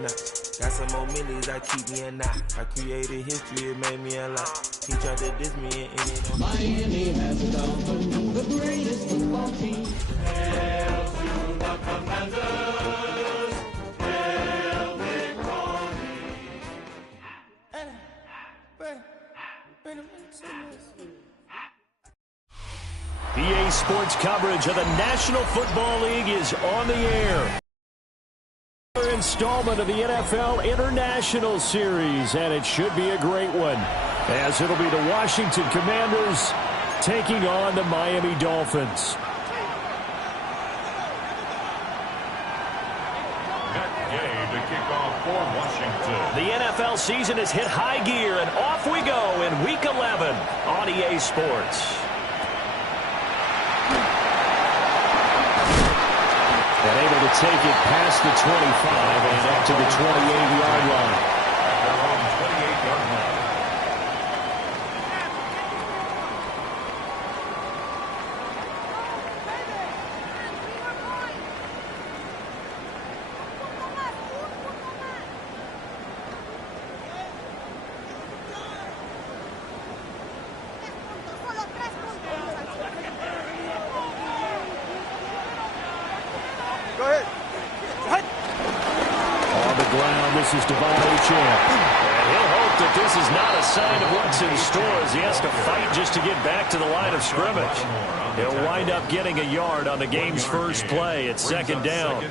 notch. Got some more millies, I keep me a knot. I created history, it made me a lot. He tried to diss me and it don't. Miami has the Dolphins, the greatest football team. Hail to the Commanders, hail victory. PA Sports coverage of the National Football League is on the air. Another installment of the NFL International Series, and it should be a great one, as it'll be the Washington Commanders taking on the Miami Dolphins. To kick off for Washington. The NFL season has hit high gear, and off we go in Week 11 on EA Sports. And able to take it past the 25 and up to the 28-yard line. They're on 28-yard line. This is Devon Champ. And he'll hope that this is not a sign of what's in store as he has to fight just to get back to the line of scrimmage. He'll wind up getting a yard on the game's first play. It's second down.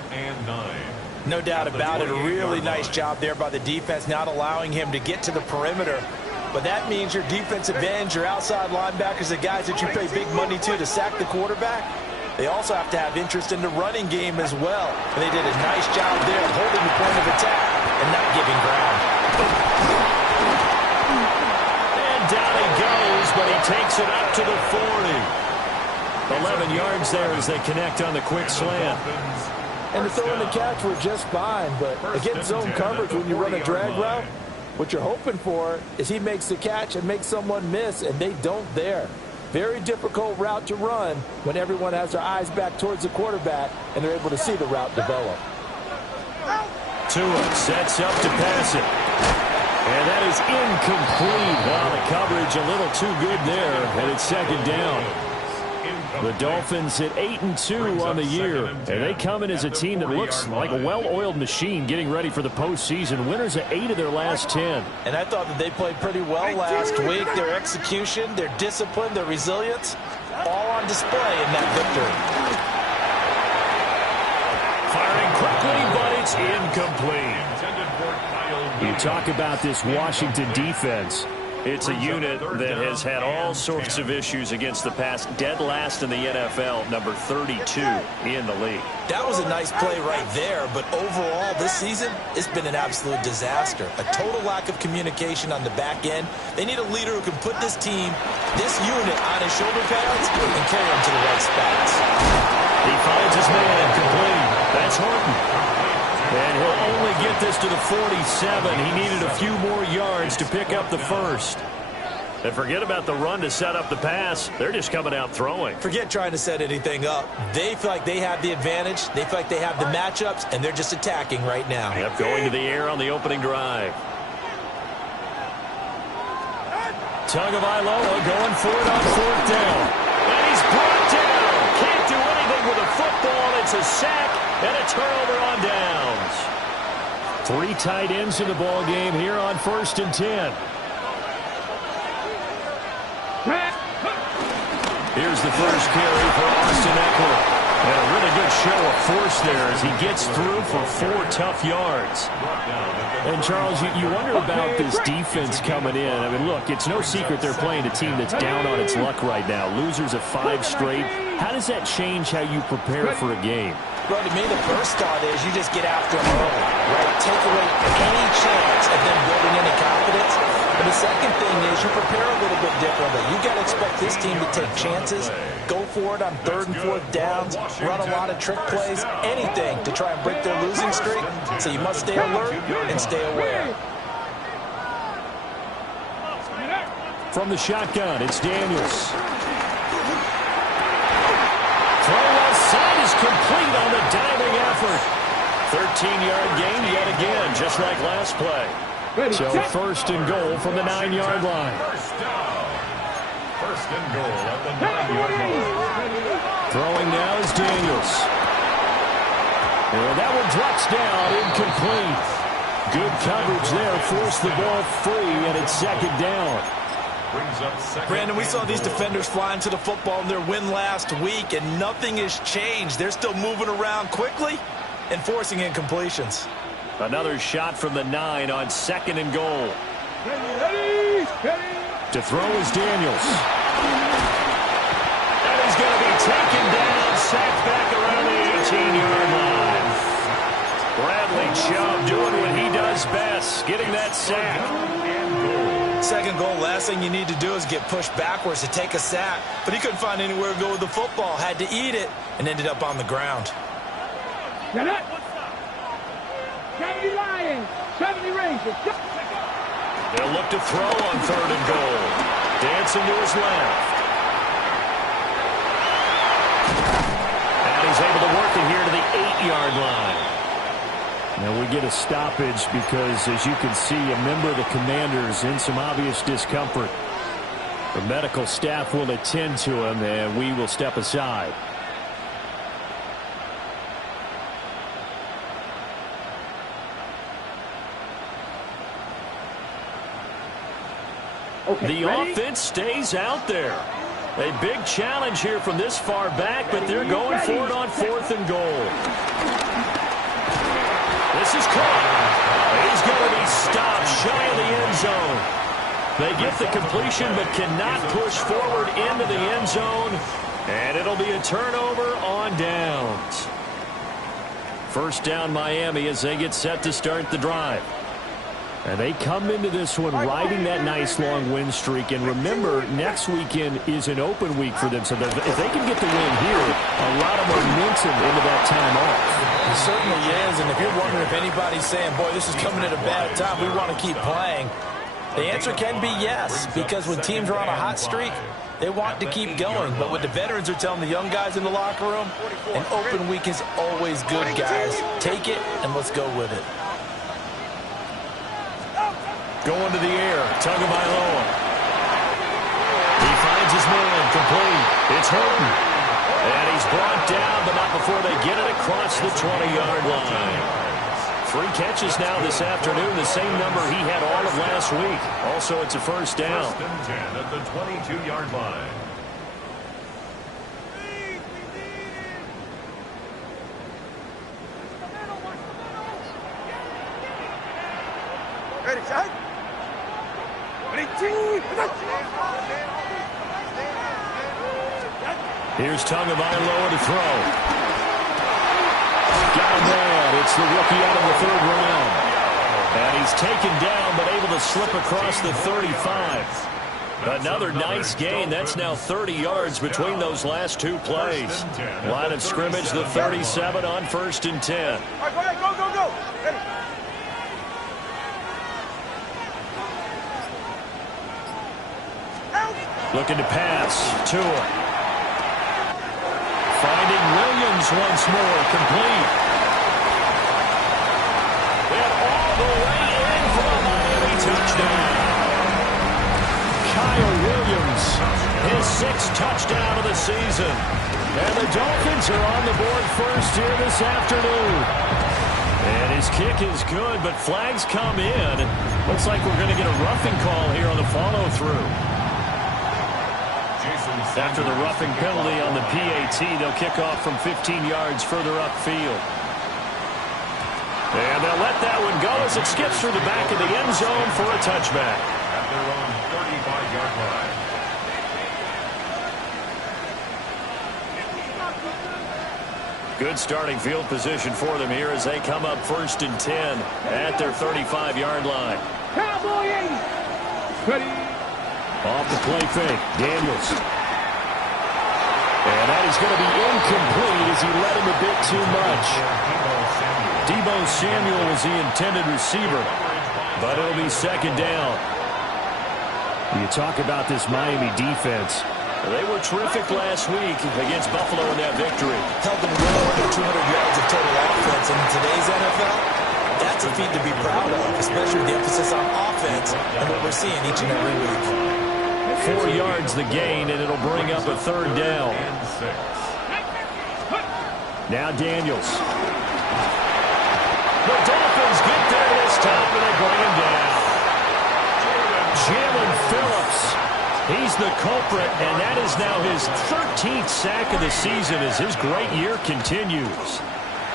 No doubt about it. A really nice job there by the defense, not allowing him to get to the perimeter. But that means your defensive ends, your outside linebackers, the guys that you pay big money to sack the quarterback, they also have to have interest in the running game as well. And they did a nice job there of holding the point of attack and not giving ground. And down he goes, but he takes it up to the 40. 11 yards there as they connect on the quick slant. And the throw and the catch were just fine, but against zone coverage when you run a drag route, what you're hoping for is he makes the catch and makes someone miss, and they don't there. Very difficult route to run when everyone has their eyes back towards the quarterback and they're able to see the route develop. Tua sets up to pass it. And that is incomplete. Wow, the coverage a little too good there, and it's second down. The Dolphins hit 8-2 on the year, and they come in as a team that looks like a well-oiled machine getting ready for the postseason. Winners of 8 of their last 10. And I thought that they played pretty well last week. Their execution, their discipline, their resilience, all on display in that victory. Firing quickly, but it's incomplete. You talk about this Washington defense. It's a unit that has had all sorts of issues against the pass. Dead last in the NFL, number 32 in the league. That was a nice play right there, but overall this season, it's been an absolute disaster. A total lack of communication on the back end. They need a leader who can put this team, this unit on his shoulder pads and carry them to the right spots. He finds his man complete. That's Horton. And he'll only get this to the 47. He needed a few more yards to pick up the first. And forget about the run to set up the pass. They're just coming out throwing. Forget trying to set anything up. They feel like they have the advantage. They feel like they have the matchups, and they're just attacking right now. Yep, going to the air on the opening drive. Tagovailoa going for it on fourth down. And he's brought down. Can't do anything with a football. It's a sack and a turnover on downs. 3 tight ends in the ball game here on 1st and 10. Here's the first carry for Austin Eckler. And a really good show of force there as he gets through for 4 tough yards. And, Charles, you wonder about this defense coming in. I mean, look, it's no secret they're playing a team that's down on its luck right now. Losers of 5 straight. How does that change how you prepare for a game? Well, to me, the first thought is you just get after them early, right? Take away any chance of them building any confidence. And the second thing is you prepare a little bit differently. You got to expect this team to take chances, go for it on 3rd and 4th downs, run a lot of trick plays, anything to try and break their losing streak. So you must stay alert and stay aware. From the shotgun, it's Daniels. Throw left side is complete on the diving effort. 13-yard gain yet again, just like last play. So first and goal from the 9-yard line. First down. First and goal at the 9-yard line. Throwing now is Daniels. And that one drops down, incomplete. Good coverage there, forced the ball free, and it's second down. Brandon, we saw these defenders flying to the football in their win last week, and nothing has changed. They're still moving around quickly and forcing incompletions. Another shot from the 9 on second and goal. To throw is Daniels. And he's going to be taken down, sacked back around the 18-yard line. Bradley Chubb doing what he does best, getting that sack. Second goal, last thing you need to do is get pushed backwards to take a sack. But he couldn't find anywhere to go with the football, had to eat it, and ended up on the ground. 70 Lions, 70 Rangers. They'll look to throw on third and goal. Dancing to his left. And he's able to work it here to the 8-yard line. Now we get a stoppage because, as you can see, a member of the Commanders in some obvious discomfort. The medical staff will attend to him, and we will step aside. The offense stays out there. A big challenge here from this far back, but they're going for it on fourth and goal. This is caught. He's going to be stopped shy of the end zone. They get the completion but cannot push forward into the end zone, and it'll be a turnover on downs. First down Miami as they get set to start the drive. And they come into this one riding that nice long win streak. And remember, next weekend is an open week for them. So if they can get the win here, a lot of momentum into that time off. It certainly is. And if you're wondering if anybody's saying, boy, this is coming at a bad time, we want to keep playing, the answer can be yes. Because when teams are on a hot streak, they want to keep going. But what the veterans are telling the young guys in the locker room, an open week is always good, guys. Take it and let's go with it. Going to the air, Tagovailoa. He finds his man, complete. It's Horton. And he's brought down, but not before they get it across the 20-yard line. 3 catches now this afternoon, the same number he had all of last week. Also, it's a first down. First and 10 at the 22-yard line. Ready, set. Here's Tagovailoa to throw. Got him there. It's the rookie out of the 3rd round. And he's taken down but able to slip across the 35. Another nice gain. That's now 30 yards between those last 2 plays. Line of scrimmage, the 37 on first and 10. All right, go ahead, go. Ready. Looking to pass. Tua. Finding Williams once more. Complete. And all the way in for a Miami touchdown. Kyle Williams, his 6th touchdown of the season. And the Dolphins are on the board first here this afternoon. And his kick is good, but flags come in. Looks like we're going to get a roughing call here on the follow-through. After the roughing penalty on the PAT, they'll kick off from 15 yards further upfield. And they'll let that one go as it skips through the back of the end zone for a touchback. At their own 35-yard line. Good starting field position for them here as they come up first and 10 at their 35-yard line. Cowboys. Ready. Off the play fake, Daniels. And that is going to be incomplete as he led him a bit too much. Deebo Samuel was the intended receiver, but it'll be second down. You talk about this Miami defense. They were terrific last week against Buffalo in that victory. Held them well under 200 yards of total offense. And in today's NFL, that's a feat to be proud of, especially with the emphasis on offense and what we're seeing each and every week. 4 yards the gain, and it'll bring up a third down. Now Daniels. The Dolphins get there this time, and they bring him down. Jalen Phillips. He's the culprit, and that is now his 13th sack of the season as his great year continues.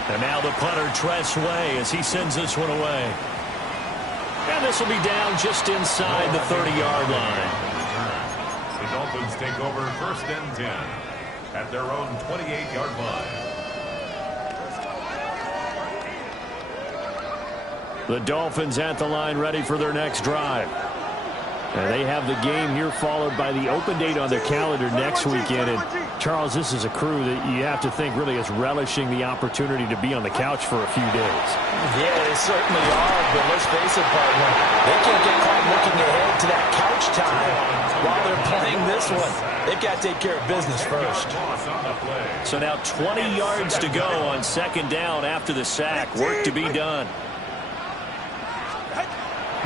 And now the punter treads away as he sends this one away. And this will be down just inside the 30-yard line. The Dolphins take over 1st and 10 at their own 28-yard line. The Dolphins at the line ready for their next drive. And they have the game here followed by the open date on their calendar next weekend. And, Charles, this is a crew that you have to think really is relishing the opportunity to be on the couch for a few days. Yeah, they certainly are, but let's face it, partner. They can't get caught looking ahead to that couch time while they're playing this one. They've got to take care of business first. So now 20 yards to go on 2nd down after the sack. Work to be done.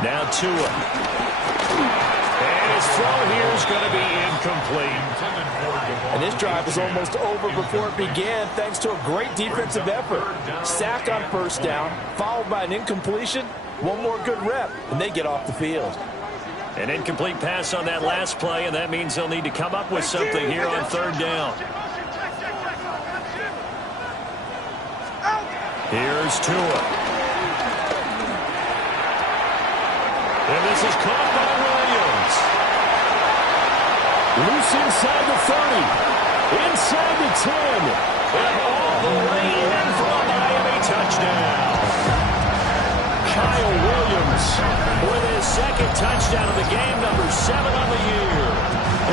Now Tua. And his throw here is going to be incomplete. And this drive was almost over before it began thanks to a great defensive effort. Sack on 1st down, followed by an incompletion. One more good rep, and they get off the field. An incomplete pass on that last play, and that means they'll need to come up with something here on 3rd down. Here's Tua. And this is caught by Williams. Loose inside the 30. Inside the 10. And all the way in for a Miami touchdown. Kyle Williams with his 2nd touchdown of the game, number 7 on the year.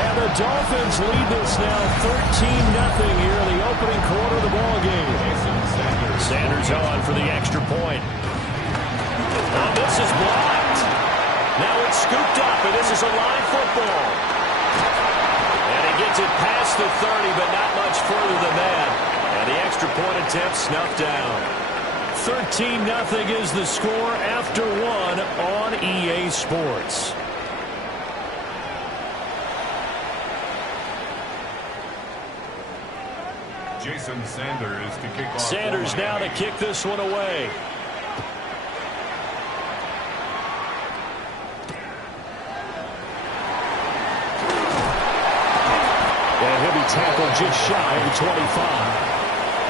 And the Dolphins lead this now 13-0 here in the opening quarter of the ball game. Sanders on for the extra point. Oh, this is blocked. Now it's scooped up, and this is a line football. And he gets it past the 30, but not much further than that. And the extra point attempt snuffed down. 13-0 is the score after 1 on EA Sports. Jason Sanders to kick off. Sanders now to kick this one away. He'll be tackled just shy of the 25.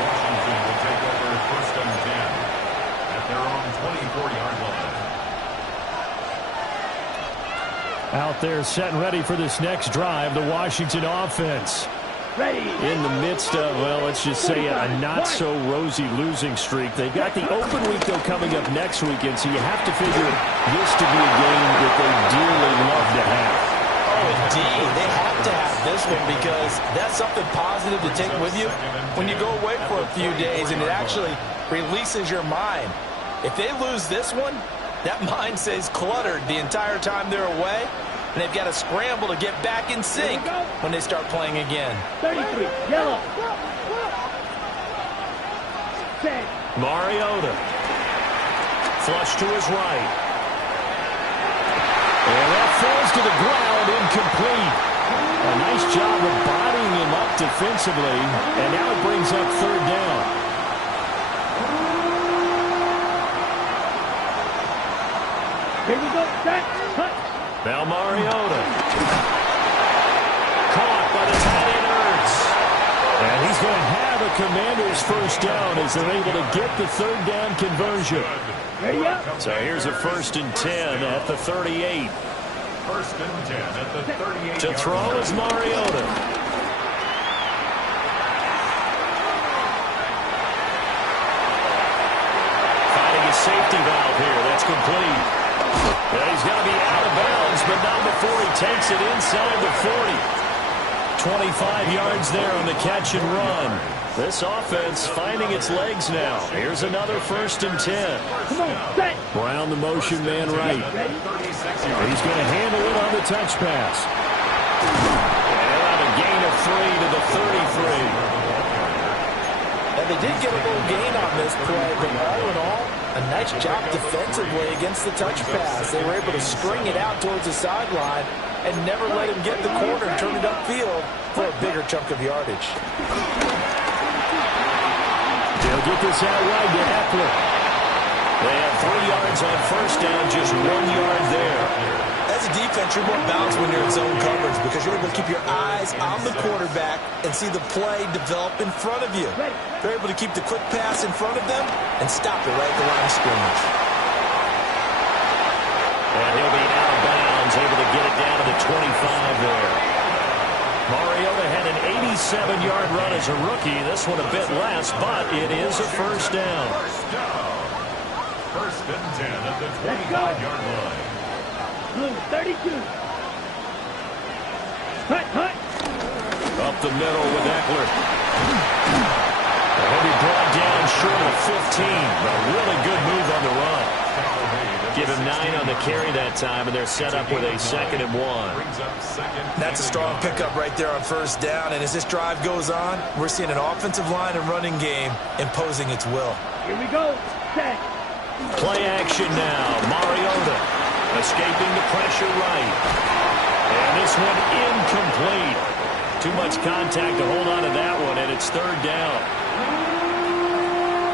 Washington will take over 1st and 10 at their own 24-yard line. Out there set and ready for this next drive, the Washington offense. In the midst of, well, let's just say a not-so-rosy losing streak. They've got the open week, though, coming up next weekend, so you have to figure this to be a game that they dearly love to have. Oh, indeed. They have to have this one because that's something positive to take with you when you go away for a few days, and it actually releases your mind. If they lose this one, that mind stays cluttered the entire time they're away, and they've got to scramble to get back in sync when they start playing again. 33, yellow. Mariota. Flush to his right. And that falls to the ground, incomplete. A nice job of bodying him up defensively, and now it brings up 3rd down. Here we go, set, cut. Now Mariota. Caught by the tight end Ertz. And he's going to have a Commander's 1st down as they're able to get the 3rd down conversion. So here's a 1st and 10 at the 38. 1st and 10 at the 38. To throw is Mariota. Finding a safety valve here. That's complete. And he's going to be out of bounds, but not before he takes it inside the 40. 25 yards there on the catch and run. This offense finding its legs now. Here's another 1st and 10. Come on, set. Brown, the motion man right. He's going to handle it on the touch pass. And a gain 3 to the 33. And they did get a little gain on this play, but all in all, a nice job defensively against the touch pass. They were able to string it out towards the sideline and never let him get the corner and turn it upfield for a bigger chunk of yardage. They'll get this out wide to Eckler. They have 3 yards on first down, just 1 yard there. As a defense, you're more balanced when you're in zone coverage because you're able to keep your eyes on the quarterback and see the play develop in front of you. They're able to keep the quick pass in front of them and stop it right at the line of scrimmage. And he'll be out of bounds, able to get it down to the 25 there. Mariota had an 87-yard run as a rookie. This one a bit less, but it is a first down. First and 10 at the 25-yard line. 32. Up the middle with Eckler. He'll be brought down short of 15. A really good move on the run. Give him 9 on the carry that time, and they're set up with a 2nd and 1. That's a strong pickup right there on first down, and as this drive goes on, we're seeing an offensive line and running game imposing its will. Here we go. Set. Play action now. Mariota escaping the pressure right. And this one incomplete. Too much contact to hold on to that one, and it's 3rd down.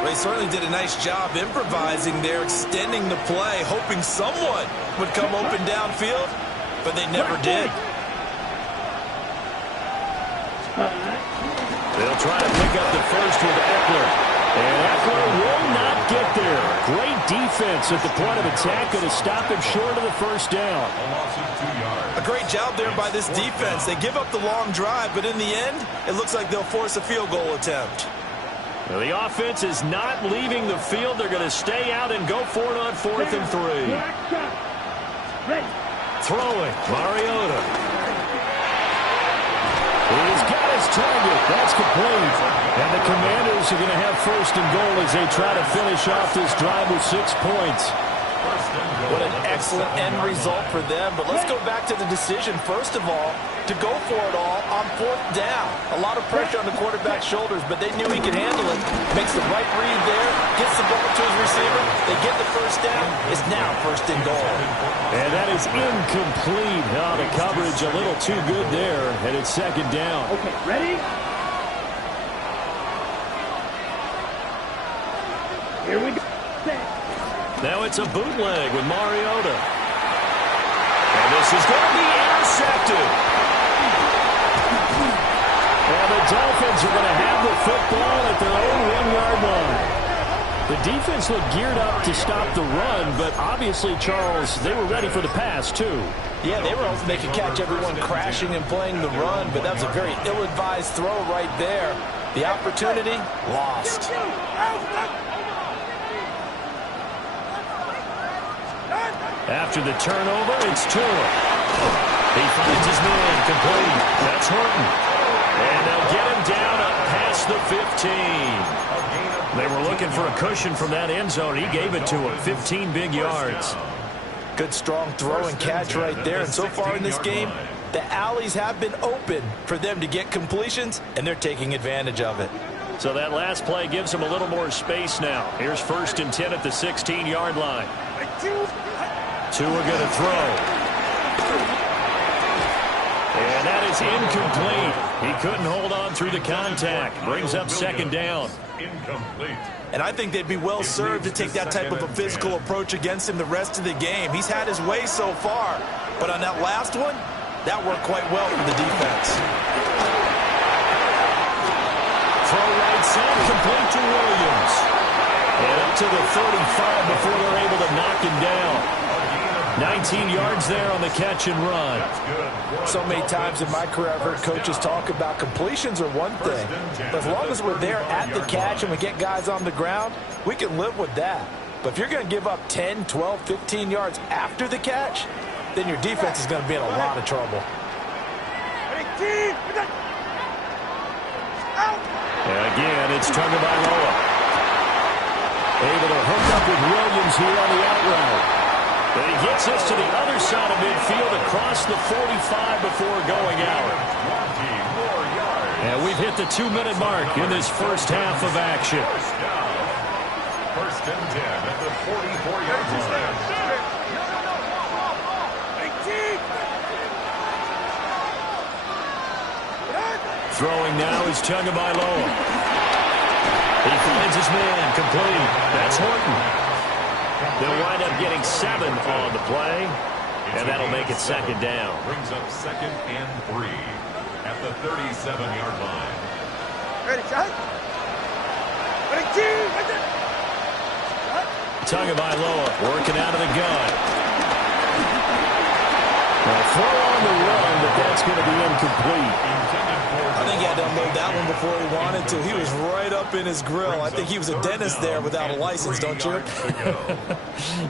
Well, he certainly did a nice job improvising there, extending the play, hoping someone would come open downfield, but they never did. They'll try to pick up the first with Eckler. And Eckler will not get there. Great defense at the point of attack, going to stop him short of the first down. A great job there by this defense. They give up the long drive, but in the end, it looks like they'll force a field goal attempt. Now, the offense is not leaving the field. They're going to stay out and go for it on 4th and 3. Throwing, Mariota. He's got his target. That's complete. And the Commanders are going to have 1st and goal as they try to finish off this drive with 6 points. What an excellent end result for them. But let's go back to the decision, first of all, to go for it all on 4th down. A lot of pressure on the quarterback's shoulders, but they knew he could handle it. Makes the right read there, gets the ball to his receiver. They get the first down. It's now 1st and goal. And that is incomplete. Now the coverage a little too good there, and it's 2nd down. Okay, ready? Here we go. Now it's a bootleg with Mariota. And this is going to be intercepted. And the Dolphins are going to have the football at their own 1-yard line. The defense looked geared up to stop the run, but obviously, Charles, they were ready for the pass, too. Yeah, they were hoping they could catch everyone crashing and playing the run, but that was a very ill-advised throw right there. The opportunity lost. After the turnover, it's Tua. He finds his man complete. That's Horton. And they'll get him down up past the 15. They were looking for a cushion from that end zone. He gave it to him. 15 big yards. Good, strong throw and catch right there. And so far in this game, the alleys have been open for them to get completions, and they're taking advantage of it. So that last play gives them a little more space now. Here's 1st and 10 at the 16-yard line. Tua going to throw. And that is incomplete. He couldn't hold on through the contact. Brings up 2nd down. Incomplete. And I think they'd be well served to take that type of a physical approach against him the rest of the game. He's had his way so far, but on that last one, that worked quite well for the defense. Throw right side, complete to Williams. And up to the 35 before they're able to knock him down. 19 yards there on the catch and run. So many times in my career, I've heard coaches talk about completions are one thing. But as long as we're there at the catch and we get guys on the ground, we can live with that. But if you're going to give up 10, 12, 15 yards after the catch, then your defense is going to be in a lot of trouble. And again, it's Tagovailoa. Able to hook up with Williams here on the out route. But he gets us to the other side of midfield across the 45 before going out. And we've hit the 2-minute mark in this first half of action. First and 10 at the 44-yard line. Throwing now is Tagovailoa. He finds his man complete. That's Horton. They'll wind up getting 7 on the play, and that'll make it second down. Brings up second and 3 at the 37-yard line. Ready, shot. Ready, team. Tagovailoa working out of the gun. Now throw on the run, but that's going to be incomplete. I think he had to unload that one before he wanted to. He was right up in his grill. I think he was a dentist there without a license, don't you?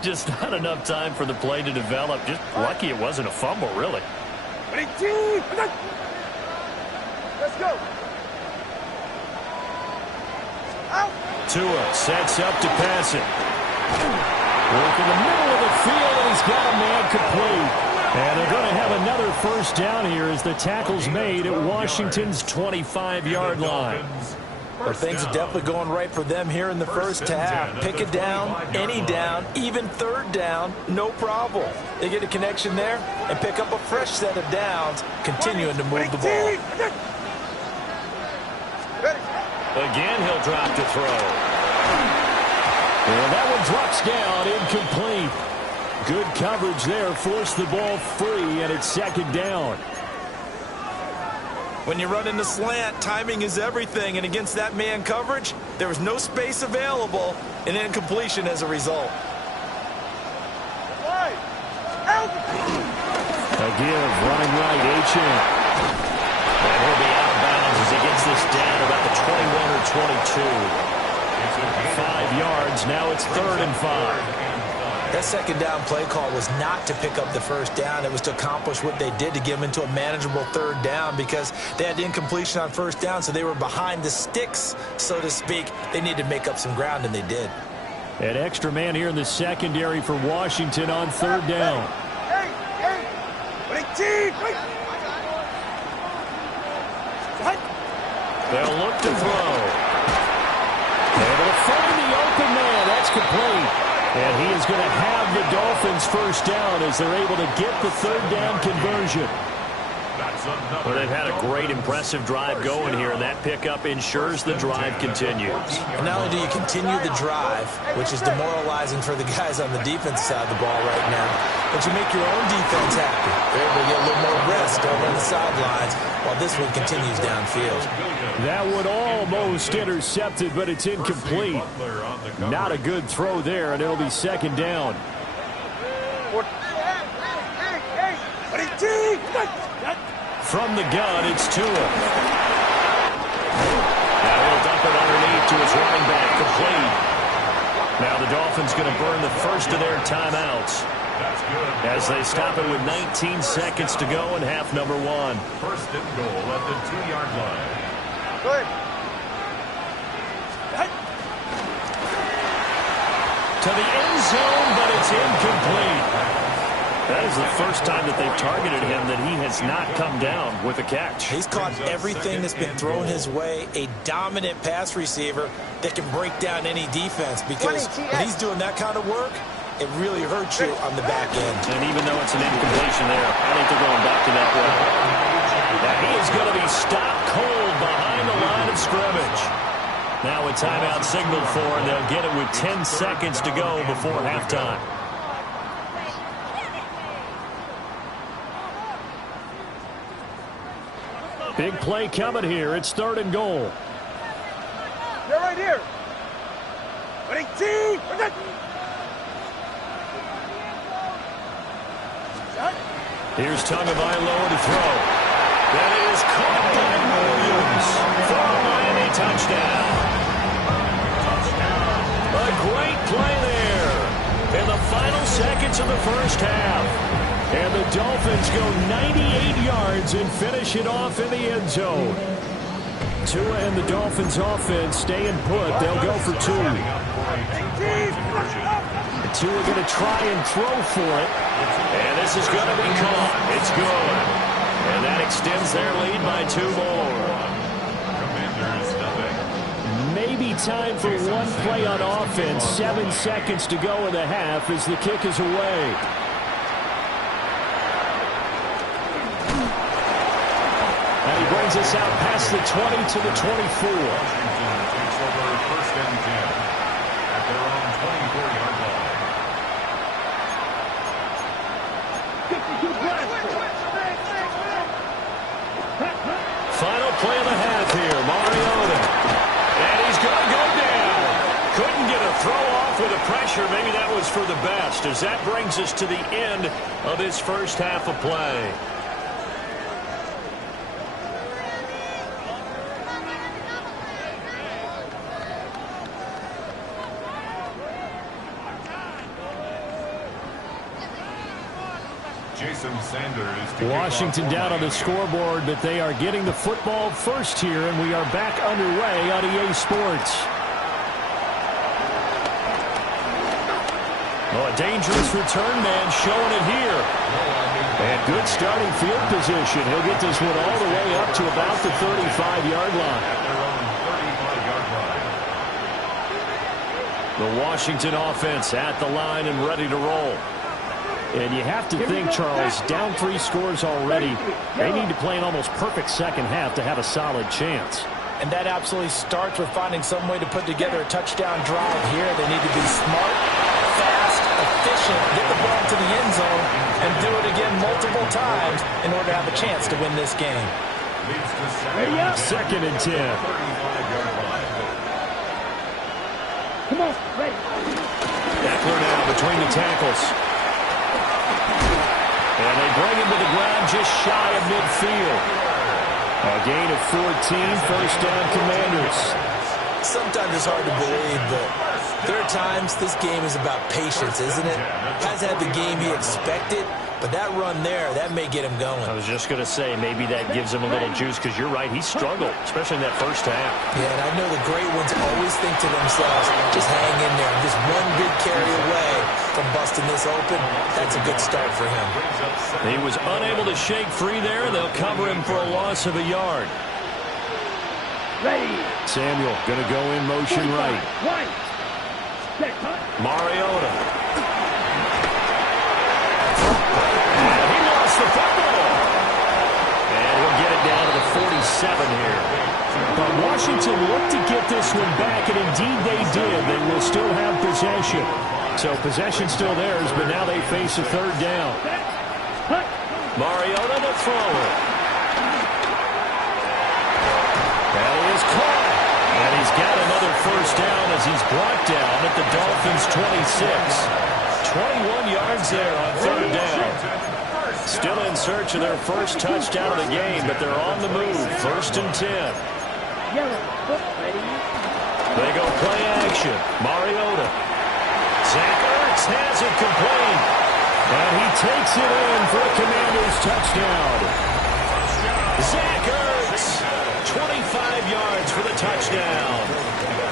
Just not enough time for the play to develop. Just lucky it wasn't a fumble, really. Ready, team. Let's go. Out. Tua sets up to pass it. Work in the middle of the field, and he's got a man complete. And they're going to have another first down here as the tackle's made at Washington's 25-yard line. Well, things are definitely going right for them here in the first half. Pick it down, any down, even third down, no problem. They get a connection there and pick up a fresh set of downs, continuing to move the ball. Again, he'll drop to throw. And that one drops down, incomplete. Good coverage there, forced the ball free, and it's second down. When you run in the slant, timing is everything, and against that man coverage, there was no space available, and incompletion as a result. A give, running right, H.M. And he'll be out of bounds as he gets this down about the 21 or 22. 5 yards, now it's 3rd and 5. That second down play call was not to pick up the first down. It was to accomplish what they did to get them into a manageable third down because they had incompletion on first down, so they were behind the sticks, so to speak. They needed to make up some ground, and they did. An extra man here in the secondary for Washington on third down. They'll look to throw. Able to find the open man. That's complete. And he is going to have the Dolphins first down as they're able to get the third down conversion. Well, they've had a great, impressive drive going here, and that pickup ensures the drive continues. And not only do you continue the drive, which is demoralizing for the guys on the defense side of the ball right now, but you make your own defense happy. They're able to get a little more rest over on the sidelines while this one continues downfield. That one almost intercepted, but it's incomplete. Not a good throw there, and it'll be second down. From the gun, it's Tua. Now he'll dump it underneath to his running back, complete. Now the Dolphins going to burn the first of their timeouts as they stop it with 19 seconds to go in half number 1. First and goal at the 2-yard line. Good. To the end zone, but it's incomplete. That is the first time that they've targeted him that he has not come down with a catch. He's caught everything that's been thrown his way. A dominant pass receiver that can break down any defense because when he's doing that kind of work, it really hurts you on the back end. And even though it's an incompletion there, I think they're going back to that way. Now he is going to be stopped cold behind the line of scrimmage. Now a timeout signaled for, and they'll get it with 10 seconds to go before halftime. Big play coming here. It's 3rd and goal. They're right here. Ready, team. Here's Tagovailoa to throw. That is caught by Williams for a Miami touchdown. A great play there in the final seconds of the first half. And the Dolphins go 98 yards and finish it off in the end zone. Tua and the Dolphins offense staying put. They'll go for 2. Tua going to try and throw for it. And this is going to be caught. It's good. And that extends their lead by 2 more. Commanders, nothing. Maybe time for one play on offense. 7 seconds to go in the half as the kick is away. And he brings us out past the 20 to the 24. Washington takes over 1st and 10 at their own 24-yard line. Final play of the half here, Mariota. And he's going to go down. Couldn't get a throw off with the pressure. Maybe that was for the best, as that brings us to the end of this first half of play. Washington down on the scoreboard, but they are getting the football first here, and we are back underway on EA Sports. Oh, a dangerous return man showing it here. And good starting field position. He'll get this one all the way up to about the 35-yard line. The Washington offense at the line and ready to roll. And you have to think, Charles, down 3 scores already. They need to play an almost perfect second half to have a solid chance. And that absolutely starts with finding some way to put together a touchdown drive here. They need to be smart, fast, efficient, get the ball to the end zone, and do it again multiple times in order to have a chance to win this game. Ready up. 2nd and 10. Come on, ready. Eckler now between the tackles. And they bring him to the ground just shy of midfield. A gain of 14, 1st down, Commanders. Sometimes it's hard to believe, but there are times this game is about patience, isn't it? Hasn't had the game he expected, but that run there, that may get him going. I was just going to say, maybe that gives him a little juice, because you're right, he struggled, especially in that first half. Yeah, and I know the great ones always think to themselves, just hang in there. Just one good carry away from busting this open. That's a good start for him. He was unable to shake free there. They'll cover him for a loss of a yard. Ready. Samuel going to go in motion right. One. Set, Mariota. And he lost the football. And he'll get it down to the 47 here. But Washington looked to get this one back, and indeed they did. They will still have possession. So possession still theirs, but now they face a 3rd down. Mariota the thrower. That is caught. And he's got another 1st down as he's brought down at the Dolphins' 26. 21 yards there on 3rd down. Still in search of their first touchdown of the game, but they're on the move. 1st and 10. They go play action. Mariota. Zach Ertz has it complete. And he takes it in for a Commanders touchdown. Zach Ertz, 25 yards for the touchdown.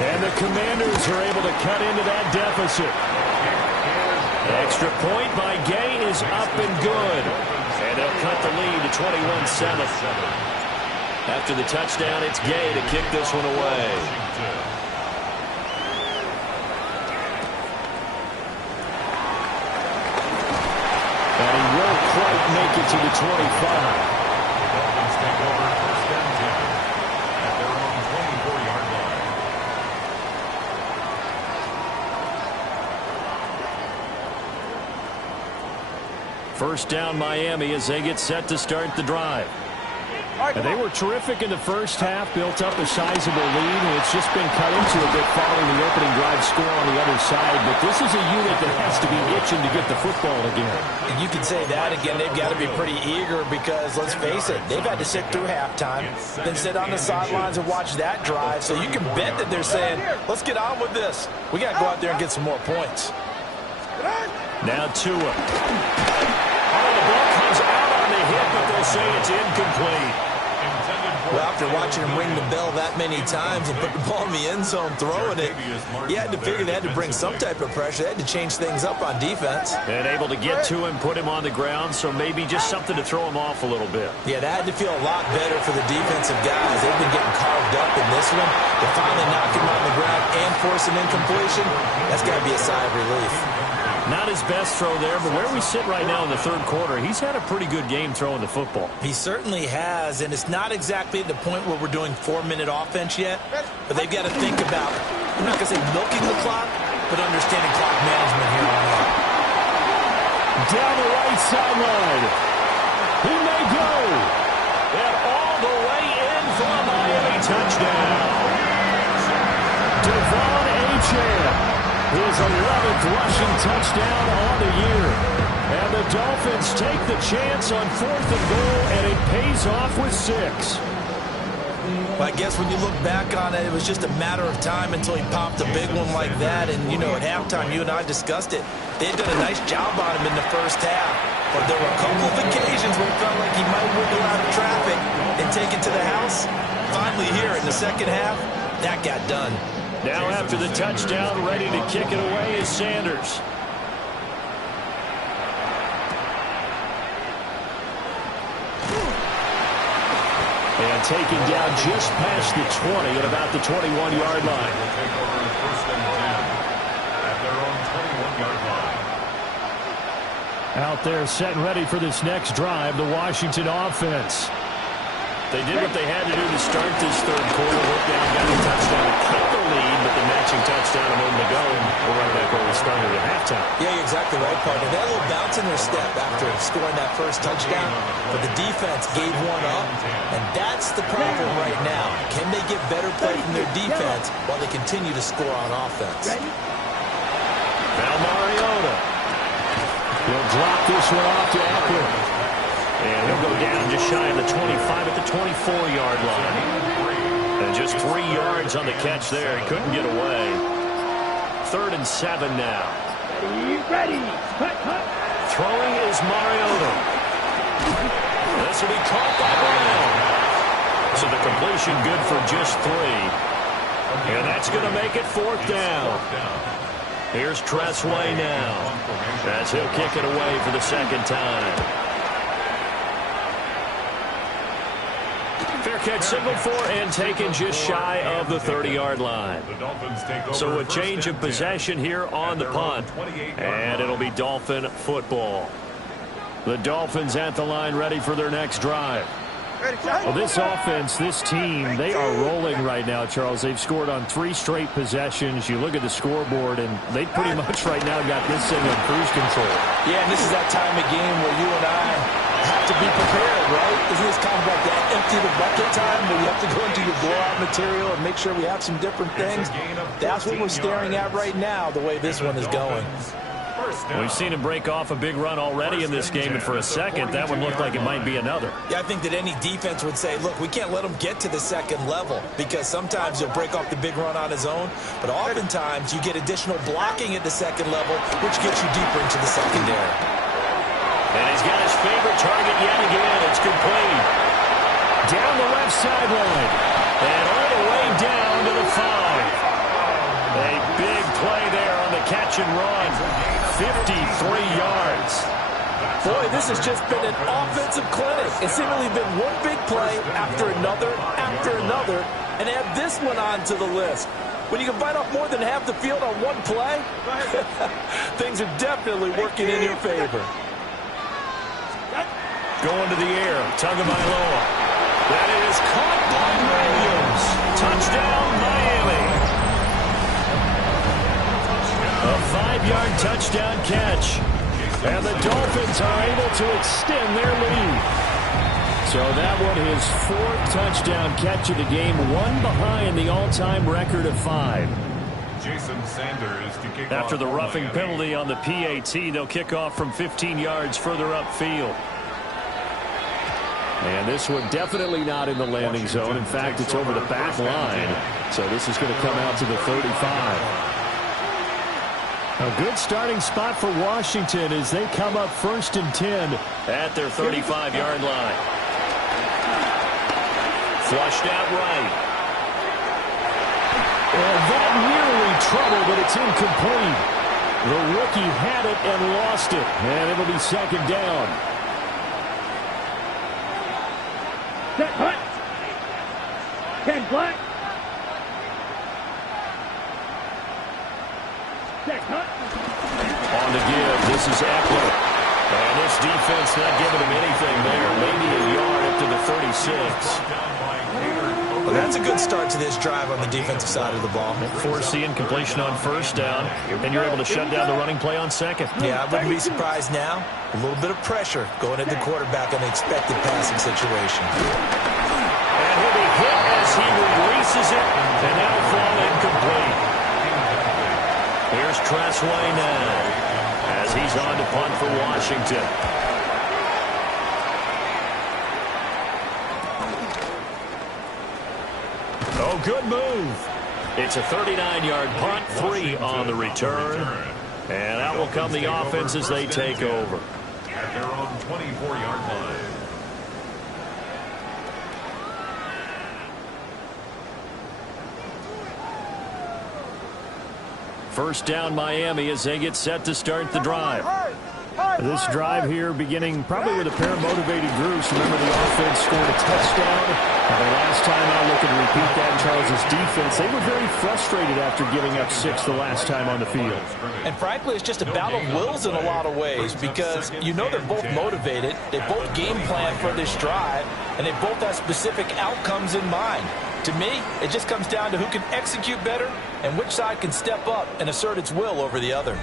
And the Commanders are able to cut into that deficit. Extra point by Gay is up and good. And they'll cut the lead to 21-7. After the touchdown, it's Gay to kick this one away. And he won't quite make it to the 25. Dolphins take over 1st and 10 at their own 24-yard line. First down, Miami, as they get set to start the drive. And they were terrific in the first half, built up a sizable lead, and it's just been cut into a bit following the opening drive score on the other side. But this is a unit that has to be itching to get the football again. And you can say that again. They've got to be pretty eager because, let's face it, they've had to sit through halftime, then sit on the sidelines and watch that drive. So you can bet that they're saying, let's get on with this. We got to go out there and get some more points. Now Tua. Oh, the ball comes out on the hit, but they'll say it's incomplete. Intended for Well, after watching him ring the bell that many times and put the ball in the end zone throwing it, you had to figure they had to bring some type of pressure. They had to change things up on defense. And able to get to him, put him on the ground, so maybe just something to throw him off a little bit. Yeah, that had to feel a lot better for the defensive guys. They've been getting carved up in this one. To finally knock him on the ground and force an incompletion, that's got to be a sigh of relief. Not his best throw there, but where we sit right now in the third quarter, he's had a pretty good game throwing the football. He certainly has, and it's not exactly at the point where we're doing 4-minute offense yet, but they've got to think about, I'm not going to say milking the clock, but understanding clock management here on out. Down the right sideline. He may go. And all the way in for a Miami touchdown. Devon Achane. His 11th rushing touchdown on the year. And the Dolphins take the chance on 4th and goal, and it pays off with 6. Well, I guess when you look back on it, it was just a matter of time until he popped a big one like that. And, you know, at halftime, you and I discussed it. They had done a nice job on him in the first half. But there were a couple of occasions where it felt like he might wiggle out of traffic and take it to the house. Finally here in the second half, that got done. Now after the touchdown, ready to kick it away is Sanders. And taken down just past the 20 at about the 21-yard line. Will take over first and 10 at their own 21-yard line. Out there set and ready for this next drive, the Washington offense. They did what they had to do to start this third quarter. Worked down, got a touchdown to cut the lead, but the matching touchdown a moment ago, and we're right back where we started at halftime. Yeah, you're exactly right, partner. They had a little bounce in their step after scoring that first touchdown, but the defense gave one up, and that's the problem right now. Can they get better play from their defense while they continue to score on offense? Val Mariota. He'll drop this one off to Eckler. And he'll go down just shy of the 25 at the 24-yard line. And just 3 yards on the catch there. He couldn't get away. 3rd and 7 now. Ready. Throwing is Mariota. This will be caught by Brown. So the completion good for just 3. And that's going to make it 4th down. Here's Tressway now, as he'll kick it away for the second time. Fair catch signaled for and taken just shy of the 30-yard line. So a change of possession here on the punt. And it'll be Dolphin football. The Dolphins at the line ready for their next drive. Well, this offense, this team, they are rolling right now, Charles. They've scored on 3 straight possessions. You look at the scoreboard, and they pretty much right now got this thing on cruise control. Yeah, and this is that time of game where you and I have to be prepared, right? Isn't this kind of like that empty the bucket time where you have to go into your blowout material and make sure we have some different things? That's what we're staring at right now, the way this one is going. We've seen him break off a big run already in this game, and for a second, that one looked like it might be another. Yeah, I think that any defense would say, look, we can't let him get to the second level because sometimes he'll break off the big run on his own, but oftentimes you get additional blocking at the second level, which gets you deeper into the secondary. And he's got his favorite target yet again. It's complete. Down the left sideline. And all the way down to the 5. A big play there on the catch and run. 53 yards. Boy, this has just been an offensive clinic. It's seemingly been one big play after another, and add this one onto the list. When you can bite off more than half the field on one play, things are definitely working in your favor. Going to the air, Tagovailoa. That is caught by Williams. Touchdown, Miami. A 5-yard touchdown catch. And the Dolphins are able to extend their lead. So that one is 4th touchdown catch of the game, one behind the all-time record of 5. Jason Sanders to kick After off the for roughing Miami. penalty on the PAT, they'll kick off from 15 yards further upfield. And this one definitely not in the landing zone. In fact, it's over the back line. So this is going to come out to the 35. A good starting spot for Washington as they come up 1st and 10 at their 35-yard line. Flushed out right. And that nearly trouble, but it's incomplete. The rookie had it and lost it. And it'll be second down. Set, hut. 10 black. Set, hut. On the give, this is Eckler. And this defense not giving him anything there. Maybe a yard up to the 36. Well, that's a good start to this drive on the defensive side of the ball. Forcing completion on first down, and you're able to shut down the running play on second. Yeah, I wouldn't be surprised now. A little bit of pressure going at the quarterback on the expected passing situation. And he'll be hit as he releases it, and that'll fall incomplete. Here's Tressway now, as he's on to punt for Washington. Oh, good move. It's a 39-yard punt, 3 on the return. And out will come the offense as they take over. At their own 24-yard line. First down, Miami, as they get set to start the drive. This drive here beginning probably with a pair of motivated groups. Remember, the offense scored a touchdown. And the last time I look and repeat that, Charles' defense, they were very frustrated after giving up 6 the last time on the field. And frankly, it's just a battle of wills in a lot of ways because you know they're both motivated. They both game plan for this drive, and they both have specific outcomes in mind. To me, it just comes down to who can execute better and which side can step up and assert its will over the other.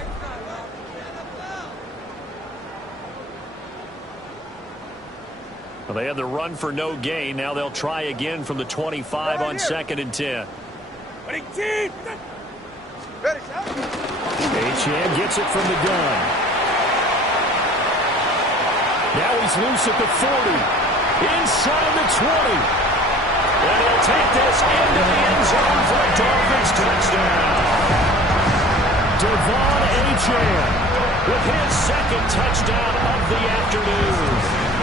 Well, they had the run for no gain. Now they'll try again from the 25 on 2nd and 10. Achane gets it from the gun. Now he's loose at the 40. Inside the 20. And he'll take this into the end zone for a Dolphins touchdown. Devon Achane with his second touchdown of the afternoon.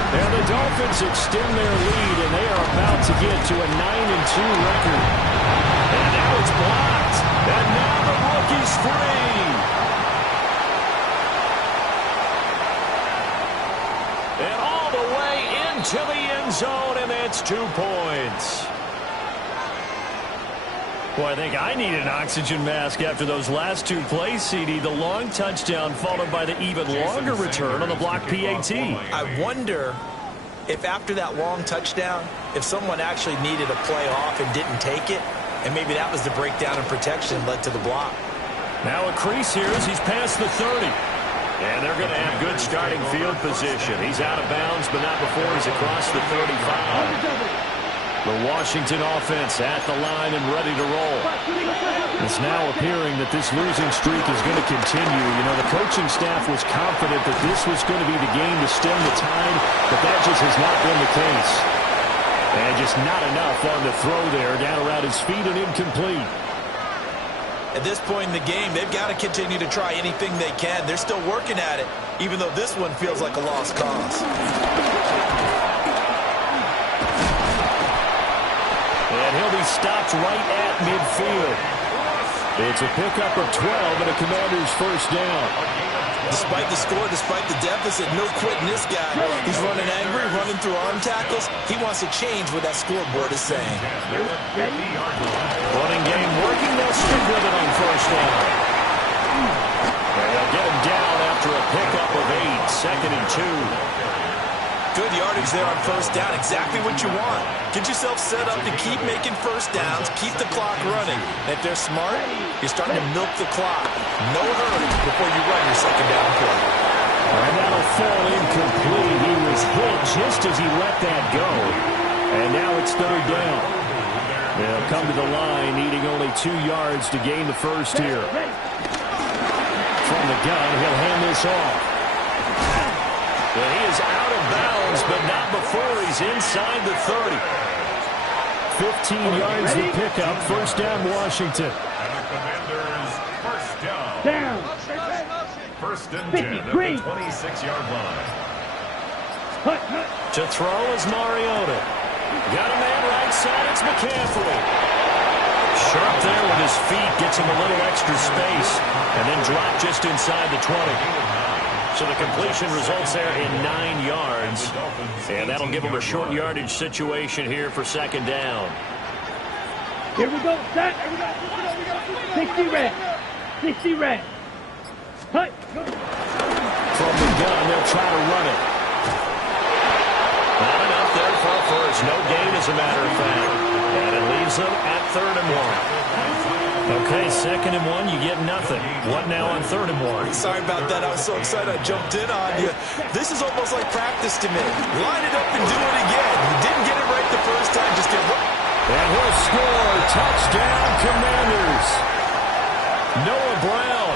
And the Dolphins extend their lead, and they are about to get to a 9-2 record. And now it's blocked. And now the rookie's free. And all the way into the end zone, and that's 2 points. Boy, I think I need an oxygen mask after those last 2 plays, CD. The long touchdown followed by the even longer return on the block PAT. I wonder if after that long touchdown, if someone actually needed a play off and didn't take it, and maybe that was the breakdown in protection led to the block. Now a crease here as he's past the 30. And they're going to have good starting field position. He's out of bounds, but not before he's across the 35. The Washington offense at the line and ready to roll. It's now appearing that this losing streak is going to continue. You know, the coaching staff was confident that this was going to be the game to stem the tide, but that just has not been the case. And just not enough on the throw there, down around his feet and incomplete. At this point in the game, they've got to continue to try anything they can. They're still working at it, even though this one feels like a lost cause. And he'll be stopped right at midfield. It's a pickup of 12 and a Commander's first down. Despite the score, despite the deficit, no quitting this guy. He's running angry, running through arm tackles. He wants to change what that scoreboard is saying. Running game working. They'll stick with it on first down. And they'll get him down after a pickup of 8, 2nd and 2. Good yardage there on first down. Exactly what you want. Get yourself set up to keep making first downs, keep the clock running. And if they're smart, you're starting to milk the clock. No hurry before you run your second down play. And that'll fall incomplete. He was hit just as he let that go. And now it's third down. They'll come to the line, needing only 2 yards to gain the first here. From the gun, he'll hand this off. Well, he is out of bounds, but not before he's inside the 30. 15 yards to pick up. First down, Washington. And the Commanders' first down. First and 10 at the 26-yard line. To throw is Mariota. Got a man right side. It's McCaffrey. Sharp there with his feet. Gets him a little extra space. And then dropped just inside the 20. So the completion results there in 9 yards. And that'll give him a short yardage situation here for second down. Here we go, set. 60 red. 60 red. Hut. From the gun, they'll try to run it. Not enough there for a first. No gain, as a matter of fact. And it leaves them at 3rd and 1. Okay, 2nd and 1, you get nothing. What now on 3rd and 1? Sorry about that. I was so excited I jumped in on you. This is almost like practice to me. Line it up and do it again. You didn't get it right the first time. Just get right. And he'll score. Touchdown, Commanders. Noah Brown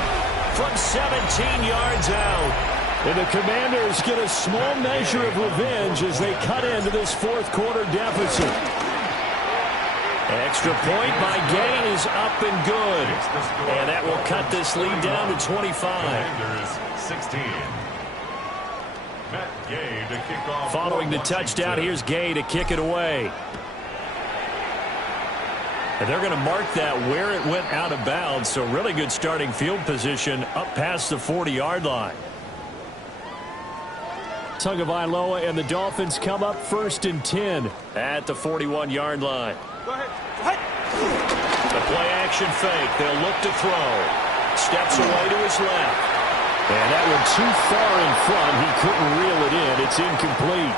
from 17 yards out. And the Commanders get a small measure of revenge as they cut into this 4th quarter deficit. Extra point by Gay is up and good. And that will cut this lead down to 25. Commanders 16. Matt Gay to kick off. Following the touchdown, here's Gay to kick it away. And they're going to mark that where it went out of bounds. So really good starting field position up past the 40-yard line. Tagovailoa and the Dolphins come up 1st and 10 at the 41-yard line. Go ahead. The play-action fake. They'll look to throw. Steps away to his left. And that one too far in front. He couldn't reel it in. It's incomplete.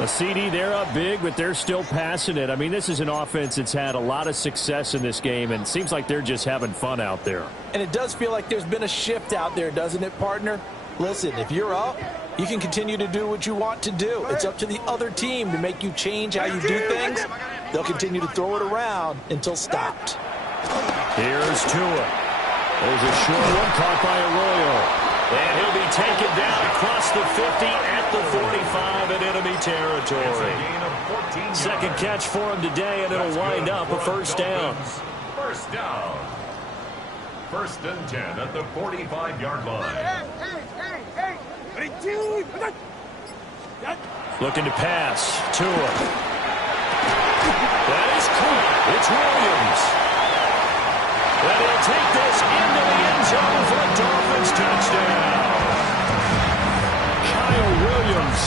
A CD, they're up big, but they're still passing it. I mean, this is an offense that's had a lot of success in this game, and it seems like they're just having fun out there. And it does feel like there's been a shift out there, doesn't it, partner? Listen, if you're up, you can continue to do what you want to do. It's up to the other team to make you change how you do things. They'll continue to throw it around until stopped. Here's Tua. There's a short one caught by Arroyo. And he'll be taken down across the 50 at the 45 in enemy territory. 2nd catch for him today, and it'll wind up a first down. First down. 1st and 10 at the 45-yard line. Looking to pass. Tua. That is caught. It's Williams. And he'll take this into the end zone for a Dolphins touchdown. Kyle Williams,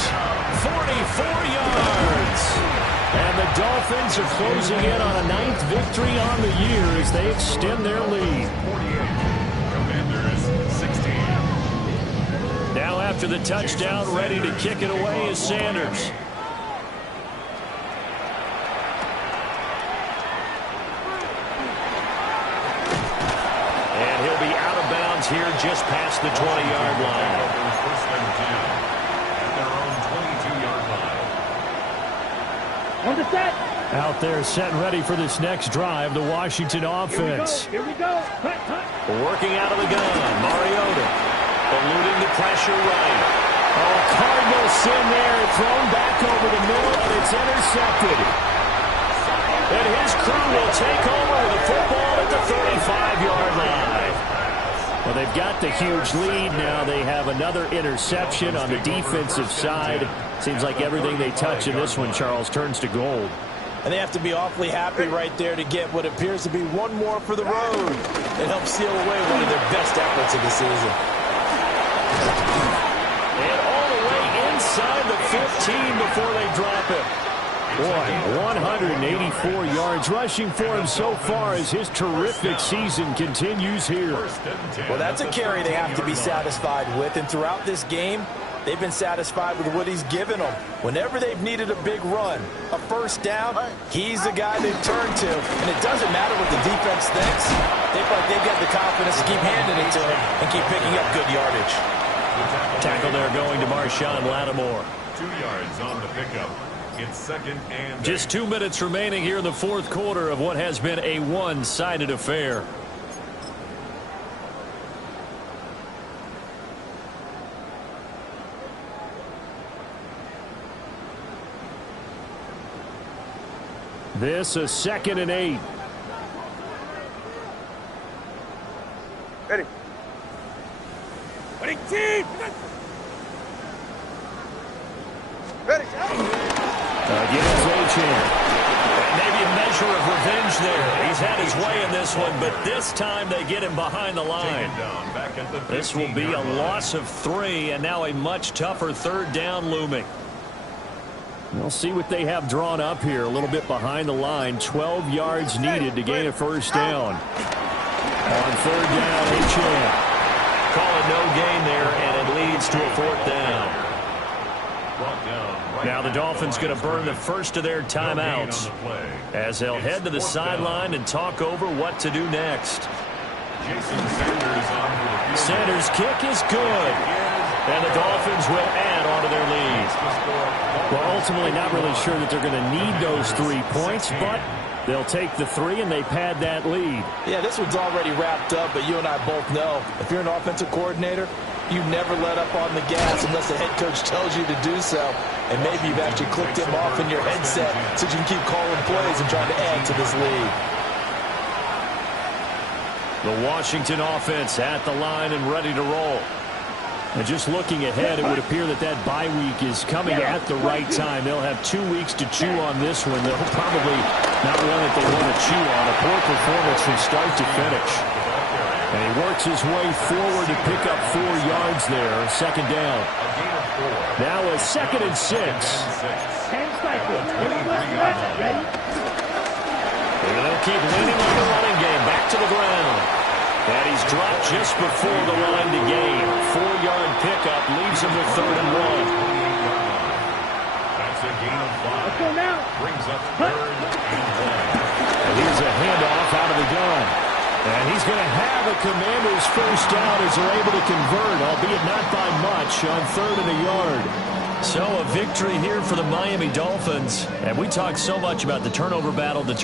44 yards. And the Dolphins are closing in on a 9th victory on the year as they extend their lead. 48. Commanders 16. Now after the touchdown, ready to kick it away is Sanders. Here just past the 20-yard line. First and 10 at their own 22-yard line. On the set. Out there set and ready for this next drive, the Washington offense. Here we go. Hut, hut. Working out of the gun, Mariota. Eluding the pressure right. Oh, Cardinals in there, thrown back over the middle, and it's intercepted. And his crew will take over with the football at the 35-yard line. Well, they've got the huge lead now. They have another interception on the defensive side. Seems like everything they touch in this one, Charles, turns to gold. And they have to be awfully happy right there to get what appears to be one more for the road. It helps seal away one of their best efforts of the season. And all the way inside the 15 before they drop it. Boy, 184 yards rushing for him so far as his terrific season continues here. Well, that's a carry they have to be satisfied with. And throughout this game, they've been satisfied with what he's given them. Whenever they've needed a big run, a first down, he's the guy they've turned to. And it doesn't matter what the defense thinks. They feel like they've got the confidence to keep handing it to him and keep picking up good yardage. Tackle there going to Marshawn Lattimore. 2 yards on the pickup. It's 2nd and 8. Just 2 minutes remaining here in the 4th quarter of what has been a one-sided affair. This is 2nd and 8. Ready. Ready, team! Ready. Again, Achane. Maybe a measure of revenge there. He's had his way in this one, but this time they get him behind the line. This will be a loss of 3, and now a much tougher third down looming. We'll see what they have drawn up here. A little bit behind the line. 12 yards needed to gain a first down. On third down, Achane. Call it no gain there, and it leads to a fourth down. Now the Dolphins going to burn the first of their timeouts as they'll head to the sideline and talk over what to do next. Sanders' kick is good, and the Dolphins will add on to their lead. Well, ultimately not really sure that they're going to need those 3 points, but they'll take the 3 and they pad that lead. Yeah, this one's already wrapped up, but you and I both know if you're an offensive coordinator, you never let up on the gas unless the head coach tells you to do so. And maybe you've actually clicked him off in your headset so you can keep calling plays and trying to add to this lead. The Washington offense at the line and ready to roll. And just looking ahead, it would appear that that bye week is coming at the right time. They'll have 2 weeks to chew on this one. They'll probably not one that they want to chew on. A poor performance from start to finish. And he works his way forward to pick up 4 yards there. Second down. Now a 2nd and 6. They'll keep leaning on the running game. Back to the ground. And he's dropped just before the line to gain. 4-yard pickup leaves him with 3rd and 1. That's a gain of 5. Brings up 3rd and 1. And here's a handoff out of the gun. And he's going to have a Commander's first down as they're able to convert, albeit not by much, on 3rd and a yard. So a victory here for the Miami Dolphins. And we talked so much about the turnover battle determined.